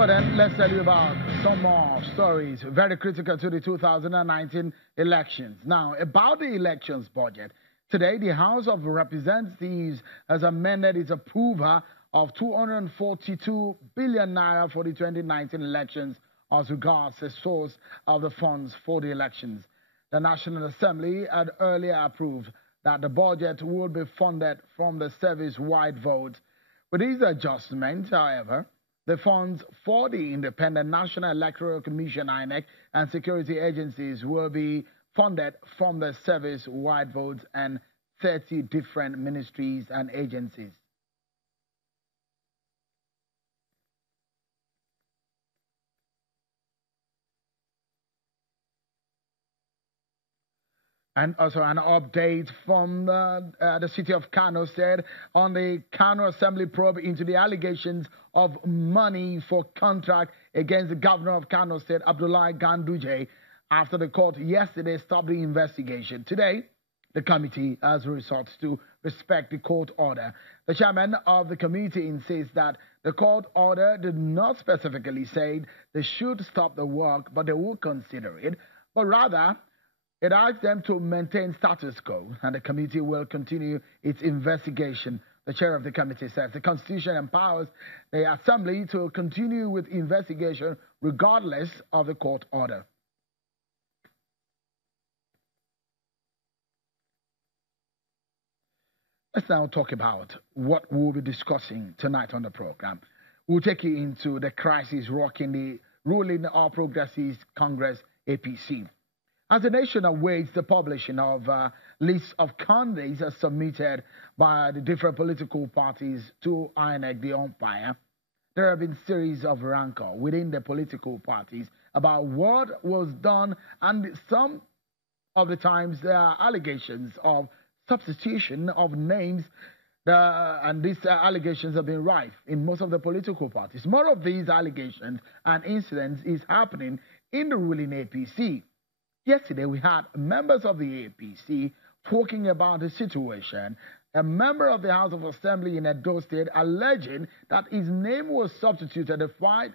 Well then, let's tell you about some more stories very critical to the 2019 elections. Now, about the elections budget. Today, the House of Representatives has amended its approval of 242 billion naira for the 2019 elections as regards the source of the funds for the elections. The National Assembly had earlier approved that the budget would be funded from the service-wide vote. With these adjustments, however, the funds for the Independent National Electoral Commission, INEC, and security agencies will be funded from the service-wide votes and 30 different ministries and agencies. And also an update from the city of Kano said on the Kano Assembly probe into the allegations of money for contract against the governor of Kano State, Abdullahi Ganduje, after the court yesterday stopped the investigation. Today, the committee has resorted to respect the court order. The chairman of the committee insists that the court order did not specifically say they should stop the work, but they will consider it, but rather it asks them to maintain status quo, and the committee will continue its investigation. The chair of the committee says the Constitution empowers the Assembly to continue with investigation regardless of the court order. Let's now talk about what we'll be discussing tonight on the program. We'll take you into the crisis rocking the ruling All Progressives Congress, APC. As the nation awaits the publishing of lists of candidates as submitted by the different political parties to INEC, the umpire, there have been series of rancor within the political parties about what was done, and some of the times there are allegations of substitution of names, and these allegations have been rife in most of the political parties. More of these allegations and incidents is happening in the ruling APC. Yesterday, we had members of the APC talking about the situation. A member of the House of Assembly in Edo State alleging that his name was substituted despite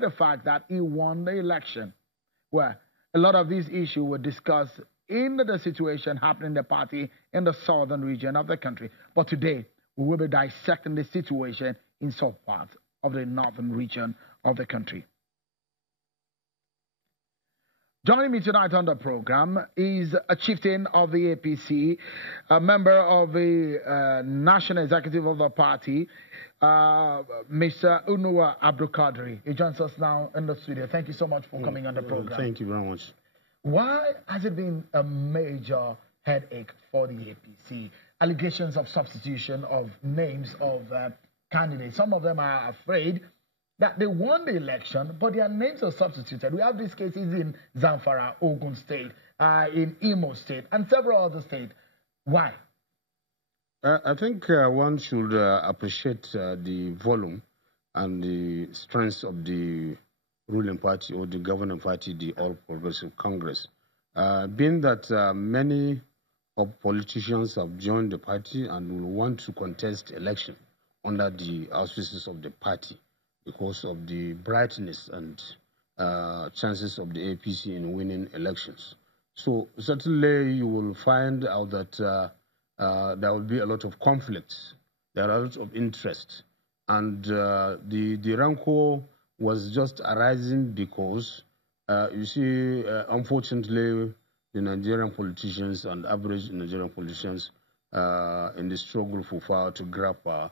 the fact that he won the election. Well, a lot of these issues were discussed in the situation happening in the party in the southern region of the country. But today, we will be dissecting the situation in some parts of the northern region of the country. Joining me tonight on the program is a chieftain of the APC, a member of the national executive of the party, Mr. Unuwa Abdulkadri. He joins us now in the studio. Thank you so much for coming on the program. Thank you very much. Why has it been a major headache for the APC? Allegations of substitution of names of candidates. Some of them are afraid that they won the election, but their names are substituted. We have these cases in Zamfara, Ogun State, in Imo State, and several other states. Why? I think one should appreciate the volume and the strength of the ruling party or the governing party, the All Progressive Congress. Being that many of politicians have joined the party and will want to contest election under the auspices of the party, because of the brightness and chances of the APC in winning elections. So certainly you will find out that there will be a lot of conflicts. There are a lot of interest. And the rancor was just arising because, you see, unfortunately, the Nigerian politicians and average Nigerian politicians in the struggle for power to grab power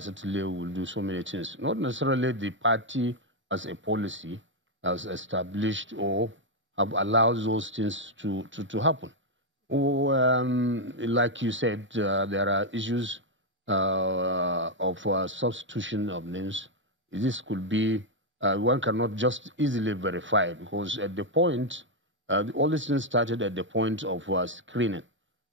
certainly will do so many things. Not necessarily the party as a policy has established or have allowed those things to happen. Or, like you said, there are issues of substitution of names. This could be, one cannot just easily verify, because at the point, all these things started at the point of screening.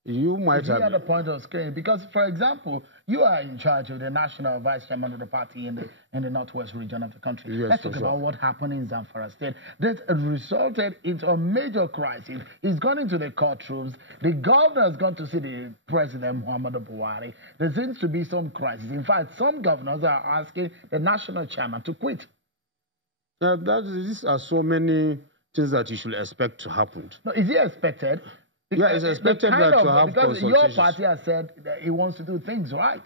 You might have... at the point of screening, because, for example, you are in charge of the national vice chairman of the party in the northwest region of the country. Yes, let's talk about what happened in Zamfara State. That resulted into a major crisis. He's gone into the courtrooms. The governor has gone to see the president, Muhammadu Buhari. There seems to be some crisis. In fact, some governors are asking the national chairman to quit. These are so many things that you should expect to happen. No, is it expected? Yeah, it's expected that to have because consultations. your party has said that it wants to do things right.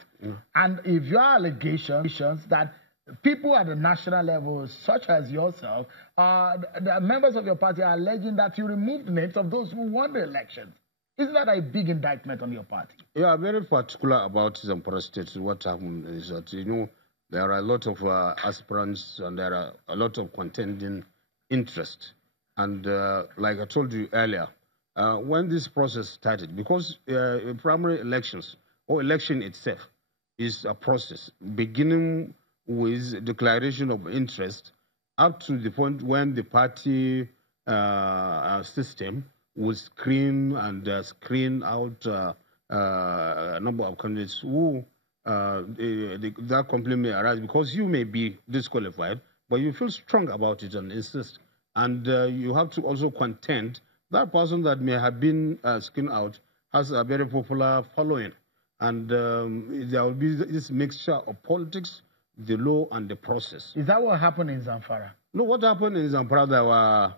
And if your allegations that people at the national level, such as yourself, the members of your party are alleging that you removed names of those who won the elections, isn't that a big indictment on your party? Yeah, I'm very particular about Zamfara State. What happened is that, there are a lot of aspirants and there are a lot of contending interest. And like I told you earlier, when this process started, because primary elections or election itself is a process beginning with declaration of interest up to the point when the party system will screen out a number of candidates who that complaint may arise because you may be disqualified, but you feel strong about it and insist. And you have to also contend that person that may have been screened out has a very popular following. And there will be this mixture of politics, the law, and the process. Is that what happened in Zamfara? No, what happened in Zamfara, there were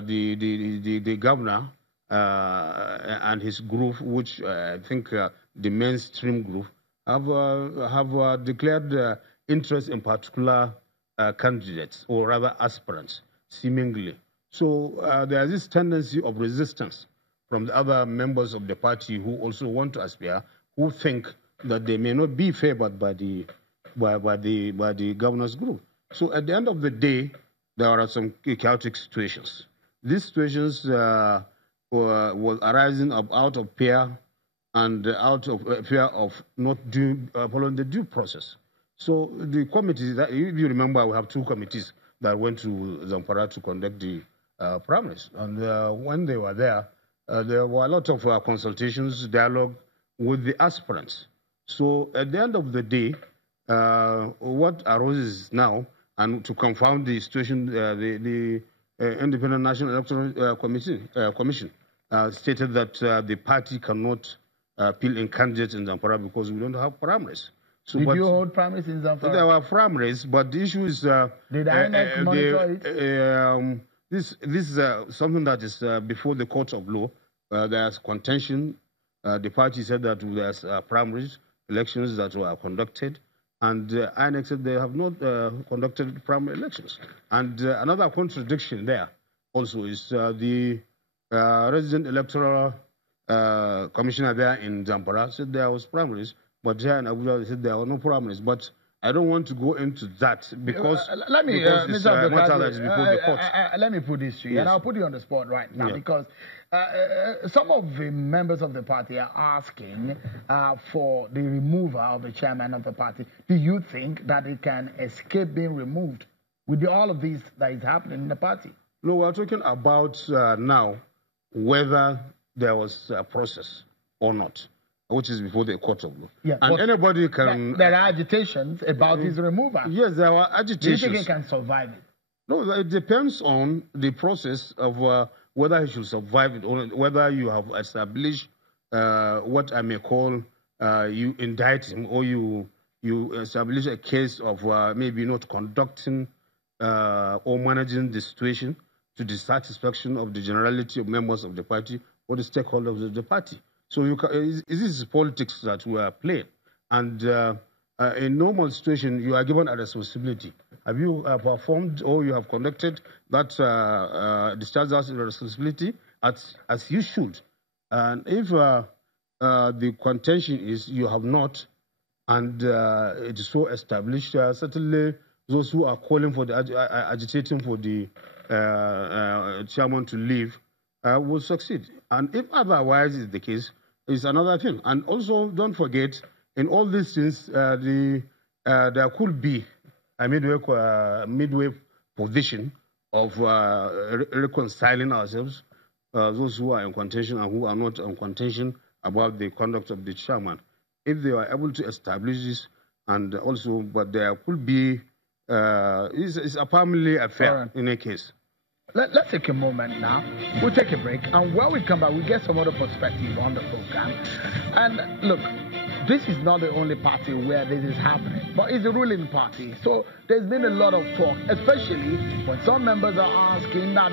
the governor and his group, which I think the mainstream group, have declared interest in particular candidates, or rather aspirants, seemingly. So there is this tendency of resistance from the other members of the party who also want to aspire, who think that they may not be favored by the governor's group. So at the end of the day, there are some chaotic situations. These situations were arising out of fear and out of fear of not following the due process. So the committees, if you remember, we have two committees that went to Zamfara to conduct the primaries. And when they were there were a lot of consultations, dialogue with the aspirants. So at the end of the day, what arises now, and to confound the situation, the Independent National Electoral Commission stated that the party cannot fill in candidates in Zamfara because we don't have primaries. So, did you hold primaries in Zamfara? There were primaries, but the issue is did INEC monitor it? This is something that is before the court of law. There's contention. The party said that there's primaries elections that were conducted, and INEC said they have not conducted primary elections. And another contradiction there also is the resident electoral commissioner there in Zamfara said there was primaries, but here in Abuja they said there were no primaries. But I don't want to go into that because let me that is before the court. Let me put this to you, yes. And I'll put you on the spot right now, because some of the members of the party are asking for the removal of the chairman of the party. Do you think that it can escape being removed with all of this that is happening in the party? No, we're talking about now whether there was a process or not, which is before the court of law. Yeah, and anybody can... There are agitations about his removal. Yes, there are agitations. Do you think he can survive it? No, it depends on the process of whether he should survive it or whether you have established what I may call you indict him, or you establish a case of maybe not conducting or managing the situation to the satisfaction of the generality of members of the party or the stakeholders of the party. So this is politics that we are playing. And in normal situation, you are given a responsibility. Have you performed or you have conducted that discharge as a responsibility as you should? And if the contention is you have not, and it is so established, certainly those who are calling for agitating for the chairman to leave will succeed. And if otherwise is the case, it's another thing. And also, don't forget, in all these things, there could be a midway position of reconciling ourselves, those who are in contention and who are not in contention about the conduct of the chairman. If they are able to establish this, and also, but there could be, it's a family affair in a case. Let's take a moment now. We'll take a break. And when we come back, we'll get some other perspective on the program. And look, this is not the only party where this is happening, but it's the ruling party. So there's been a lot of talk, especially when some members are asking that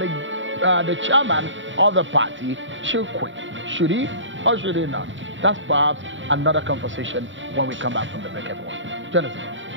the chairman of the party should quit. Should he or should he not? That's perhaps another conversation when we come back from the break, everyone. Join us.